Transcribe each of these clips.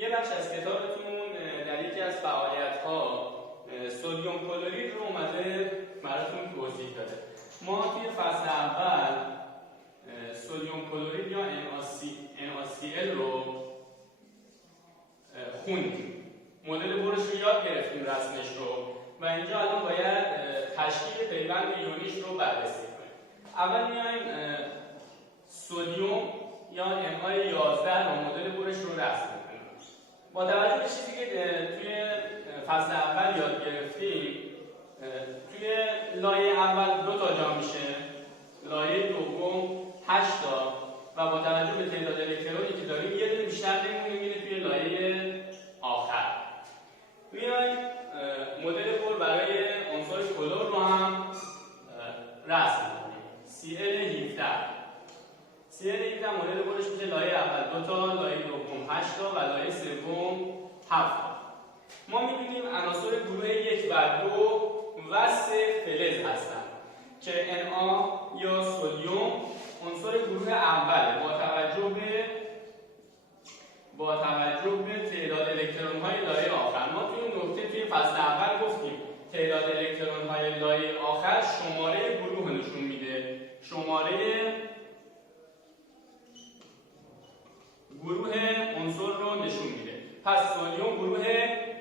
یه بخش از کتابتون در یکی از فعالیت‌ها سدیم کلورید رو اومده براتون توضیح داده. ما توی فصل اول سدیم کلورید یا NaCl رو خوندیم. مدل برش رو یاد گرفتیم، رسمش رو، و اینجا الان باید تشکیل پیوند یونیش رو بررسی کنیم. اول میایم سدیم یا Na11 رو مدل برش رو رسم می‌کنیم. با توجه به چیزی که توی فصل اول یاد گرفتیم، توی لایه اول 2 تا جا میشه، لایه دوم 8 تا، و با توجه به تعداد الکترونی که داریم یه دونه بیشتر نمی‌مونه، میره توی لایه آخر. میایم مدل پر برای عنصر کلور رو هم رسم می‌کنیم. Cl17 مدل برش میشه لایه اول 2 تا، لایه دوم 8 تا و لایه سوم 7 تا. ما می‌بینیم عناصر گروه 1 و 2 و 3 فلز هستند که Na یا سدیم عنصر گروه اوله با توجه به تعداد الکترون‌های لایه آخر. ما توی نکته توی فصل اول گفتیم تعداد الکترون‌های لایه آخر شماره گروه نشون میده، شماره گروه عنصر رو نشون میده. پس سدیم گروه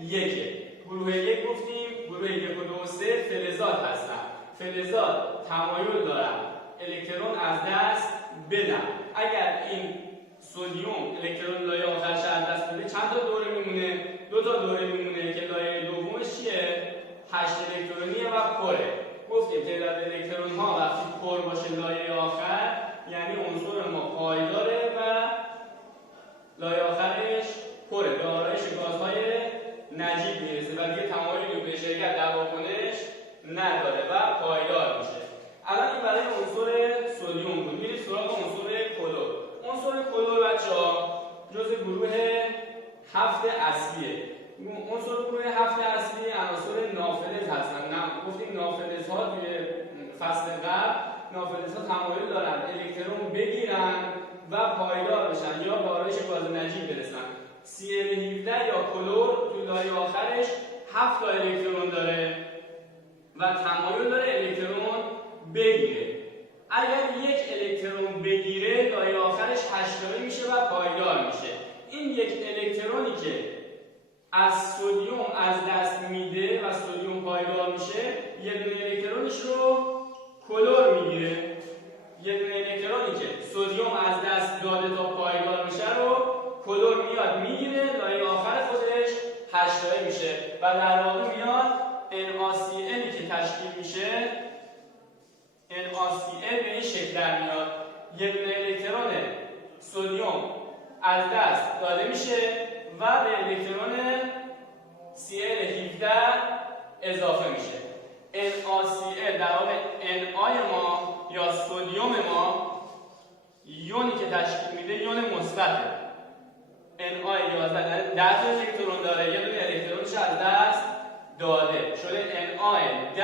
1. گروه 1 گفتیم گروه 1 و 2 و 3 فلزات هستن. فلزات تمایل دارن الکترون از دست بدن. اگر این سدیم الکترون لایه آخرش از دست بده چند تا دوره میمونه؟ 2 تا دوره میمونه که لایه دومش چیه؟ 8 الکترونیه و پره. گفتیم تعداد الکترون ها وقتی پر باشه لایه آخر یعنی عنصر ما پایداره و لایه آخرش پره، به آرایش گازهای نجیب میرسه و دیگه تمایلی به شرکت در واکنش نداره و پایدار میشه. الان این برای عنصر سدیم بود. میریم سراغ عنصر کلور. عنصر کلور بچه‌ها جزء گروه 7 اصلیه. عنصر گروه 7 اصلی عناصر نافلز هستن. گفتیم نافلزها توی فصل قبل نافلزها تمایل دارن الکترون بگیرن و پایدار بشن یا به آرایش گاز نجیب برسن. Cl17 یا کلور توی لایه آخرش 7 تا الکترون داره و تمایل داره الکترون بگیره. اگر یک الکترون بگیره لایه آخرش 8 تایی میشه و پایدار میشه. این یک الکترونی که از سدیم از دست میده و سدیم پایدار میشه، یه دونه الکترونش رو کلور میگیره. یه دونه الکترونی که سدیم از دست داده تا پایدار میشه رو کلور میاد میگیره، لایه آخر خودش 8 تایی میشه و در واقع میاد NaCl که تشکیل میشه. NaCl به این شکل در میاد. یه دونه الکترون سدیم از دست داده میشه و به الکترون Cl17 اضافه میشه. NaCl در واقع Na ما یا سدیم ما یونی که تشکیل میده یون مثبته. Na11 10 الکترون داره، یه دونه الکترونش از دست داده شده Na10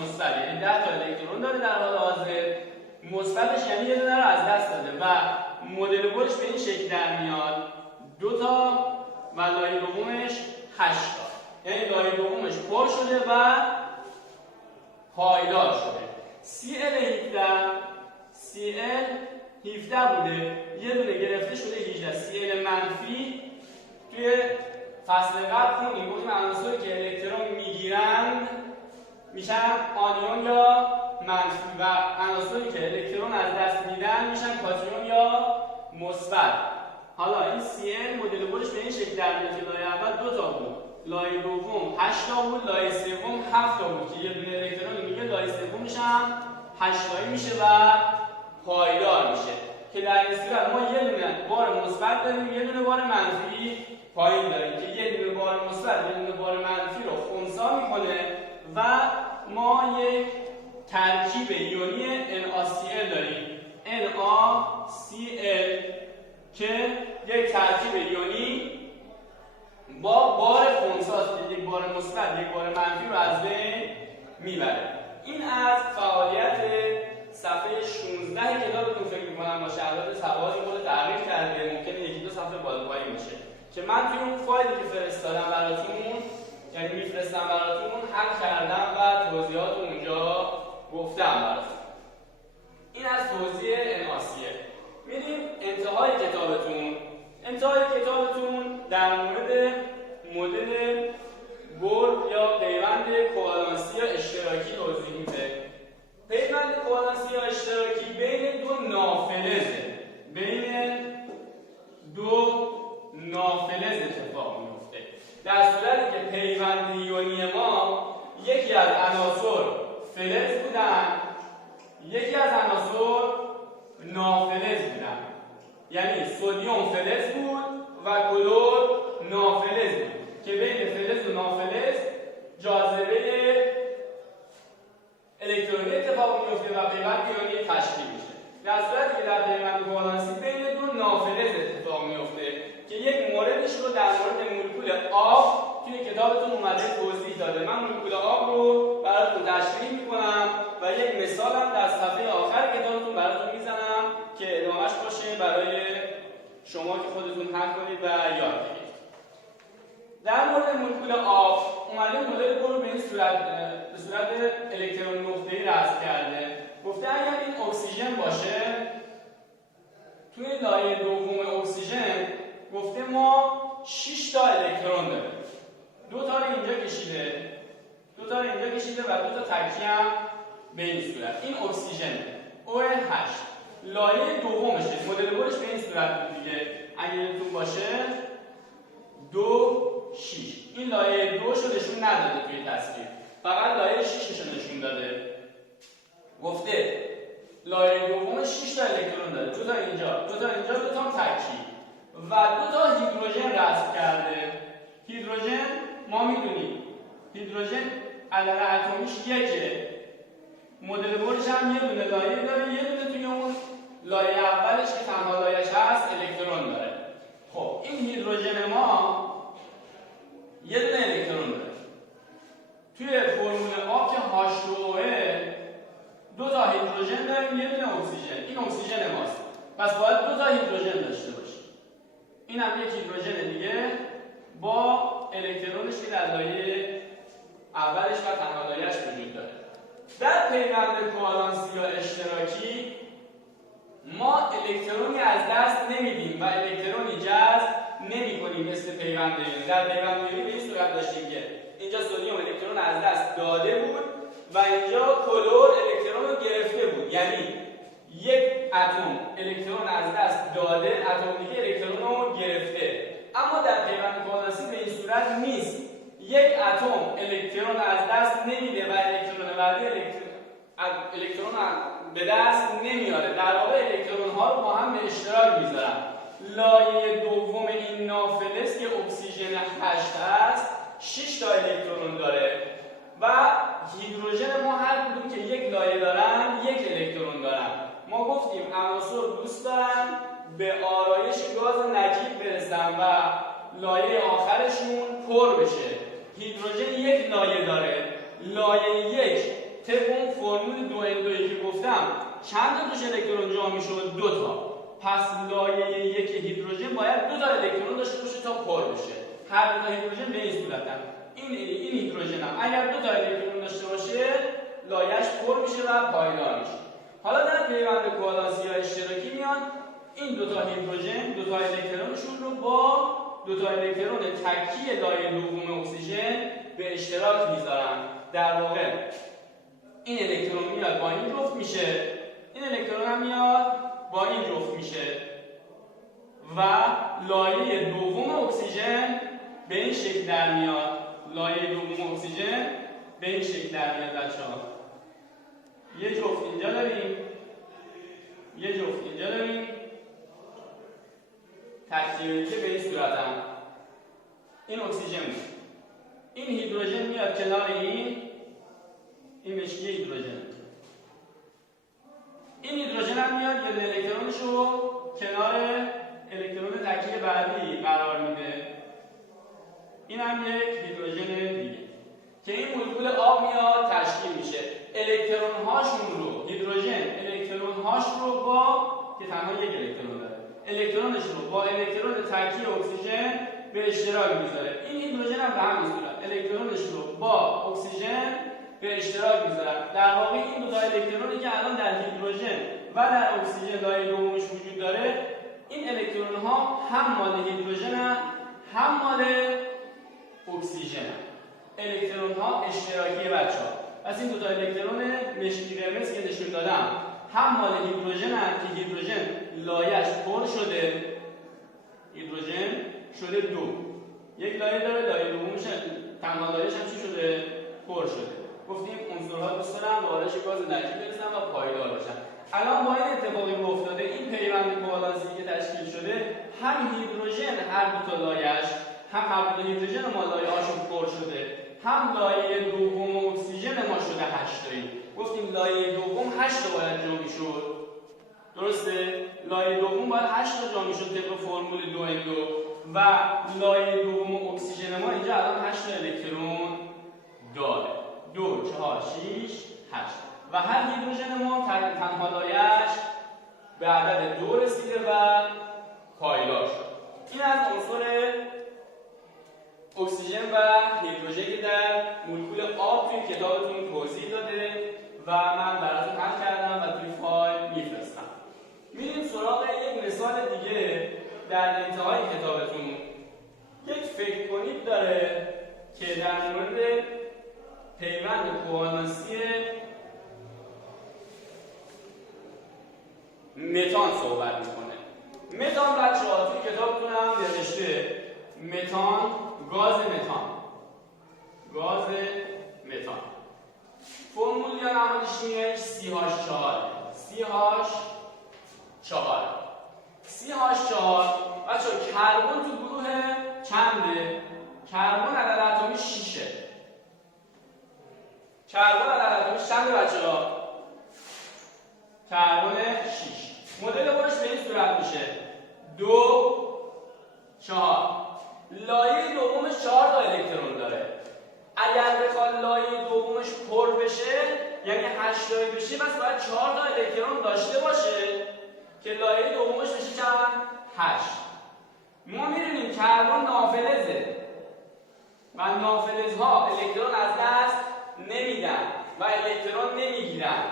مثبت، یعنی 10 تا الکترون داره در حال حاضر. مثبتش یعنی یه دونه رو از دست داده و مدل برش به این شکل در میاد 2 تا و لایه دومش 8 تا، یعنی لایه دومش پر شده و پایدار شده. Cl17 بوده، یه دونه گرفته شده 18. Cl منفی توی فصل قبل خوندیم، گفتیم عناصری که الکترون میگیرن میشن آنیون یا منفی و عناصری که الکترون از دست میدن میشن کاتیون یا مثبت. حالا این Cl مدل برش به این شکل در میاد که لایه اول 2 تا بود، لایه دوم 8 تا بود، لایه سوم 7 تا بود که یه دونه الکترون میگه لایه سومش هم 8 تایی میشه و پایدار میشه که در این صورت ما یه دونه بار مثبت داریم، یه دونه بار منفی پایین داریم که یه دونه بار مثبت یه دونه بار منفی رو خنثی میکنه و ما یک ترکیب یونی NaCl داریم. NaCl که یک ترکیب یونی با بار خنثی است که یک بار مثبت یک بار منفی رو از بین میبره. این از فعالیت صفحه 16 کتابتون فکر می‌کنم با شرایط سواد خود تغییر کرده، ممکنه یکی دو صفحه بالا پایین باشه. که من توی اون فایلی که فرستادم براتون، یعنی میفرستم براتون، حل کردم و توضیحات اونجا گفتم براتون. این از توضیح انعاسیه. میریم انتهای کتابتون. انتهای کتابتون در مورد مدل گرگ یا پیوند کوالانسی یا اشتراکی توضیح میده. پیوند کوالانسی یا اشتراکی بین دو نافلزه. بین دو نافلز اتفاق میفته. در صورتی که پیوند یونی ما یکی از عناصر فلز بودن، یکی از عناصر نافلز بودن. یعنی سدیم فلز بود و کلور نافلز بود که بین فلز و نافلز جاذبه الکترونی اتفاق میفته و پیوند یونی تشکیل میشه. در صورتی که در پیوند کوالانسی بین دو نافلز اتفاق میفته که یک موردش رو در مورد مولکول آب توی کتابتون اومده توضیح داده. من مولکول آب رو براتون تشریح میکنم و یک مثال هم در صفحه آخر کتابتون براتون میزنم که ادامهش باشه برای شما که خودتون حل کنید و یاد بگیرید. در مورد مولکول آب اومده مدل رو به این صورت الکترون نقطه‌ای رسم کرده. گفته اگر این اکسیژن باشه، توی لایه دوم اکسیژن گفته ما 6 تا الکترون داره. 2 تا رو اینجا کشیده، 2 تا رو اینجا کشیده و 2 تا تکی هم به این صورت. این اکسیژن OH. لایه دومشه، مدل برش به این صورت بود دیگه. اگه یادتون باشه 2 6. این لایه 2 شو نشون نداده توی تصویر، فقط لایه 6 رو نشون داده. گفته لایه دوم 6 تا الکترون داره. 2 تا اینجا، 2 تا اینجا، 2 تا تکی و 2 تا هیدروژن رسم کرده. هیدروژن ما میدونیم هیدروژن عدد اتمیش یکه. مدل برش هم یه دونه لایه داره، یه دونه توی اون لایه اولش که تنها لایه‌اش هست الکترون داره. خب این هیدروژن ما یه دونه الکترون داره. توی فرمول آب که H2O 2 تا هیدروژن داریم، یه دونه اکسیژن. این اکسیژن ماست. پس باید 2 تا هیدروژن داشته باشیم. این هم یک هیدروژن دیگه با الکترونش که در لایه اولش و تنها لایه‌اش وجود داره. در پیوند کوالانسی یا اشتراکی ما الکترونی از دست نمیدیم و الکترونی جذب نمی‌کنیم مثل پیوند یونی. در پیوند یونی به این صورت داشتیم که اینجا سدیم الکترون از دست داده بود و اینجا کلور الکترون رو گرفته بود. یعنی یک اتم الکترون از دست داده، اتم دیگه الکترون رو گرفته. اما در پیوند کوالانسی به این صورت نیست. یک اتم الکترون از دست نمیده و الکترون بعدی الکترون به دست نمیاره. در واقع الکترون ها رو با هم به اشتراک میذارن. لایه دوم این نافلز که اکسیژن 8 هست 6 تا الکترون داره و هیدروژن ما هر کدوم که یک لایه دارن یک الکترون دارن. ما گفتیم عناصر دوست دارن به آرایش گاز نجیب برسن و لایه آخرشون پر بشه. هیدروژن یک لایه داره. لایه یک طبق اون فرمول 2N2 که گفتم چند تا توش الکترون جا میشد؟ 2 تا. پس لایه یک هیدروژن باید 2 تا الکترون داشته باشه تا پر بشه. هر 2 تا هیدروژن به این صورتن. این هیدروژن هم اگر 2 تا الکترون داشته باشه لایه‌اش پر میشه و پایدار میشه. حالا در پیوند کوالانسی یا اشتراکی میاد این 2 تا هیدروژن 2 تا الکترونشون رو با 2 تا الکترون تکی لایه دوم اکسیژن به اشتراک میذارن. در واقع این الکترون میاد با این جفت میشه، این الکترون هم میاد با این جفت میشه و لایه دوم اکسیژن به این شکل در میاد. لایه دوم اکسیژن به این شکل در میاد بچه‌ها. یه جفت اینجا داریم، یه جفت اینجا داریم، ترکیبی که به این صورت هم. این اکسیژن بود. این هیدروژن میاد کنار این مشکی هیدروژن. این هیدروژن هم میاد یه الکترونش رو کنار الکترون تکی بعدی قرار میده. این هم یک هیدروژن دیگه که این مولکول آب میاد تشکیل میشه. الکترون هاشون رو هیدروژن الکترون هاش رو با که تنها یک الکترون داره الکترونش رو با الکترون ترکیب اکسیژن به اشتراک میذاره. این هیدروژن هم به همین صورت الکترونش رو با اکسیژن به اشتراک میذارن. در واقع این دو تا الکترونی که الان در هیدروژن و در اکسیژن لایه دومش وجود داره، این الکترون ها هم مال هیدروژن هم مال اکسیژن. الکترون ها اشتراکی بچه‌ها. پس این دو تا الکترون مشکی قرمز که نشون دادم هم مال هیدروژن که هیدروژن لایه‌اش پر شده، هیدروژن شده دو، یک لایه داره، لایه دومش تنها لایه‌اش هم چی شده؟ پر شده. گفتیم عنصرها دوست دارن به آرایش گاز نجیب برسن و پایدار باشن. الان با این اتفاقی که افتاده، این پیوند کوالانسی که تشکیل شده، هم هیدروژن هر دو تا لایه‌اش، هم هر دو هیدروژن ما لایه‌هاشون پر شده، هم لایه دوم اکسیژن ما شده 8 تایی. گفتیم لایه دوم 8 تا باید جا میشد. درسته؟ لایه دوم باید 8 تا جا میشد طبق فرمول 2n2 و لایه دوم اکسیژن ما اینجا الان 8 تا الکترون داره. 2 4 6 8 و هر هیدروژن ما تنها لایه‌اش به عدد 2 رسیده و پایدار شد. این از عنصر اکسیژن و هیدروژن که در مولکول آب توی کتابتون توضیح داده و من براتون حل کردم و توی فایل میفرستم. میریم سراغ یک مثال دیگه در انتهای کتابتون. یک فکر کنید داره که در مورد پیوند کوالانسی متان صحبت میکنه. متان بچه‌ها توی کتابتون هم نوشته متان، گاز متان. گاز متان. فرمول یا نماد شیمیاییش CH4. CH4. CH4 بچه‌ها کربن تو گروه چنده؟ کربن عدد اتمی 6. کربن عدد اتمی چنده بچه‌ها؟ کربن 6. مدل برش به این صورت میشه 2 4. لایه دومش 4 تا الکترون داره. اگر بخواد لایه دومش پر بشه، یعنی 8 تایی بشه، پس باید 4 تا الکترون داشته باشه که لایه دومش بشه چند؟ 8. ما می‌دونیم کربن نافلزه و نافلزها الکترون از دست نمیدن و الکترون نمیگیرن.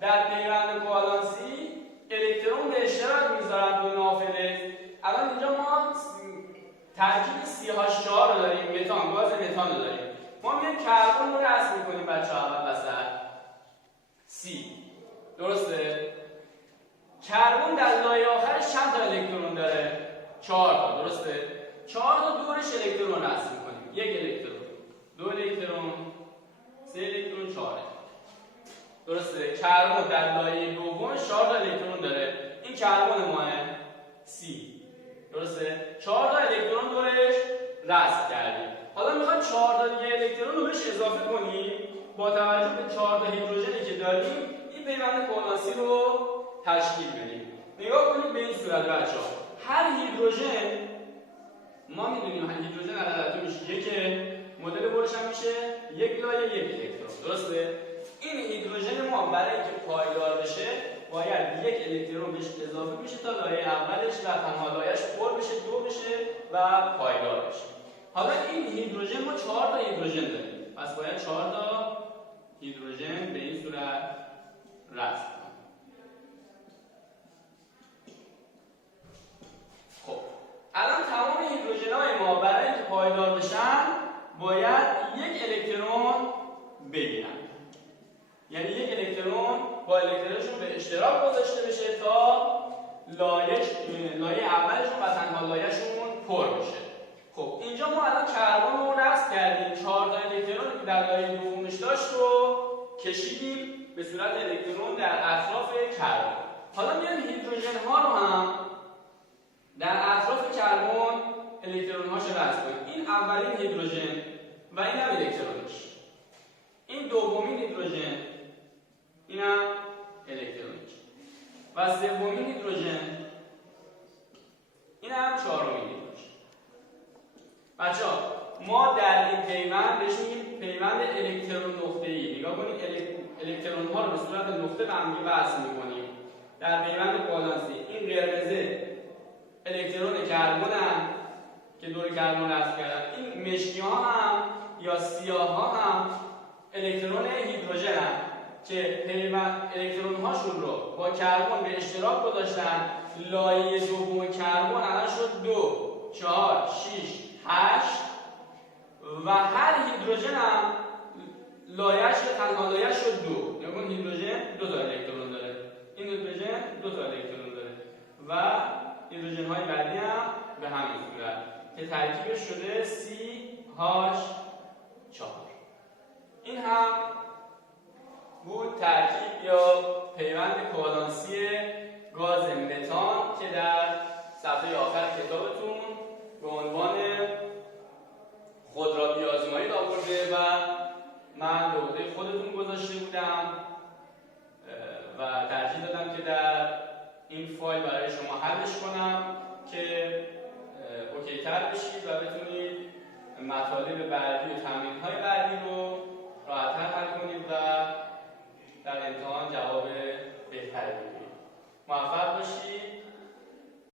در پیوند کوالانسی الکترون به اشتراک میذارن دو نافلز. الان اینجا ما ترکیب CH4 رو داریم، متان، گاز متان رو داریم. ما میایم کربن رو رسم می‌کنیم بچه‌ها اول وسط C. درسته؟ کربن در لایه آخرش چند تا الکترون داره؟ 4 تا. درسته؟ 4 تا دورش الکترون رسم می‌کنیم. یک الکترون، دو الکترون، سه الکترون، 4. درسته؟ کربن در لایه دوم 4 تا الکترون داره. این کربن ماه C. درسته؟ 4 تا الکترون دورش رسم کردیم. حالا میخوایم 4 تا دیگه الکترون رو بهش اضافه کنیم. با توجه به 4 تا هیدروژنی که داریم، این پیوند کوالانسی رو تشکیل بدیم. نگاه کنید به این صورت بچه‌ها. هر هیدروژن ما میدونیم هیدروژن عدد اتمیش 1، مدل برش هم میشه 1 لایه 1 الکترون. درسته؟ این هیدروژن ما برای اینکه پایدار بشه باید 1 الکترون بهش اضافه بشه تا لایه اولش و تنها لایه‌اش پر بشه، 2 بشه و پایدار بشه. حالا این هیدروژن ما 4 تا هیدروژن داریم. پس باید 4 تا هیدروژن به این صورت رسم کنیم. خب الان تمام هیدروژن‌های ما برای اینکه پایدار بشن باید 1 الکترون بگیرن. یعنی 1 الکترون با الکترونشون به اشتراک گذاشته بشه تا لایه اولشون و تنها لایه‌شون پر بشه. خب اینجا ما الان کربن رو رسم کردیم. 4 تا الکترون که در لایه دومش داشت رو کشیدیم به صورت الکترون در اطراف کربن. حالا میایم هیدروژن ها رو هم در اطراف کربن الکترون هاش رسم کنیم. این اولین هیدروژن و این هم الکترونش. این دومین هیدروژن، این هم الکترونش. و سومین هیدروژن، این هم چهارمین هیدروژن. بچه‌ها ما در این پیوند بهش میگیم پیوند الکترون نقطه‌ای. نگاه کنید الکترون ها رو به صورت نقطه به هم وصل می‌کنیم در پیوند کوالانسی. این قرمزه الکترون کربن هم که دور کربن رفت کردن. این مشکی ها هم یا سیاه ها هم الکترون هیدروژن هم که الکترون هاشون رو با کربن به اشتراک گذاشتن. لایه دوم کربن الان شد 2 4 6 8 و هر هیدروژن هم لایه‌اش تنها لایه‌اش شد 2. نگون هیدروژن 2 تا الکترون داره، این هیدروژن 2 تا الکترون داره و هیدروژن های بعدی هم به همین صورت که ترکیبش شده CH4. این هم بود ترکیب یا پیوند کوالانسی گاز متان که در صفحه آخر کتابتون به عنوان خود را بیازمایید آورده و من به عهده خودتون گذاشته بودم و ترجیح دادم که در این فایل برای شما حلش کنم که اوکی تر بشید و بتونید مطالب بعدی و تمرین های بعدی